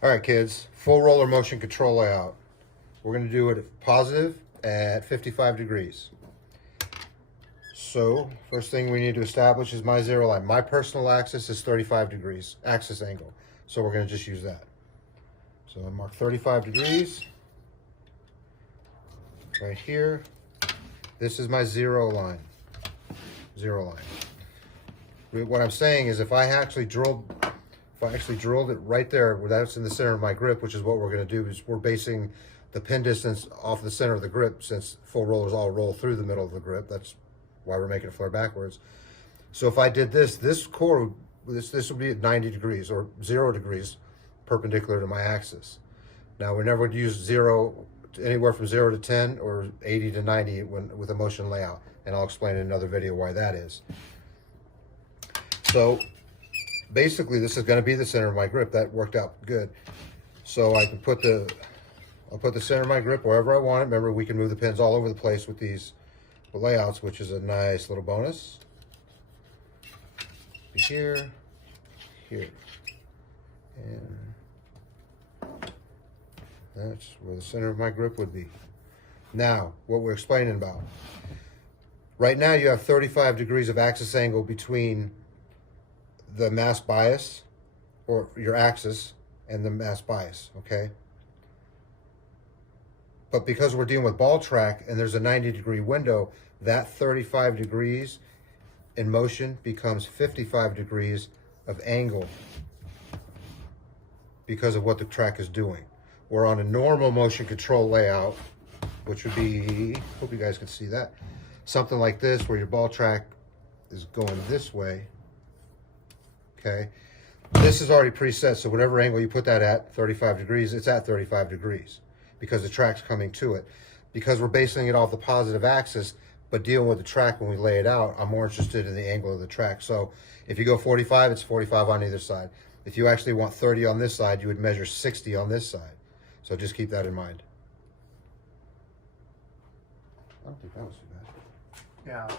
All right, kids, full roller motion control layout. We're gonna do it positive at 55 degrees. So first thing we need to establish is my zero line. My personal axis is 35 degrees, axis angle. So we're gonna just use that. So I mark 35 degrees right here. This is my zero line, zero line. What I'm saying is if I actually drilled it right there, where that's in the center of my grip, which is what we're gonna do, is we're basing the pin distance off the center of the grip, since full rollers all roll through the middle of the grip. That's why we're making it flare backwards. So if I did this core, this would be at 90 degrees or 0 degrees perpendicular to my axis. Now we never would use anywhere from 0 to 10 or 80 to 90 with a motion layout, and I'll explain in another video why that is. So basically this is going to be the center of my grip. That worked out good. So I can I'll put the center of my grip wherever I want it. Remember, we can move the pins all over the place with these layouts, which is a nice little bonus. Here, here, and that's where the center of my grip would be. Now, what we're explaining about. Right now you have 35 degrees of axis angle between the mass bias, or your axis, and the mass bias, okay? But because we're dealing with ball track and there's a 90-degree window, that 35 degrees in motion becomes 55 degrees of angle because of what the track is doing. We're on a normal motion control layout, which would be, hope you guys can see that, something like this, where your ball track is going this way, okay? This is already preset, so whatever angle you put that at, 35 degrees, it's at 35 degrees. Because the track's coming to it. Because we're basing it off the positive axis, but dealing with the track when we lay it out, I'm more interested in the angle of the track. So if you go 45, it's 45 on either side. If you actually want 30 on this side, you would measure 60 on this side. So just keep that in mind. I don't think that was too bad. Yeah.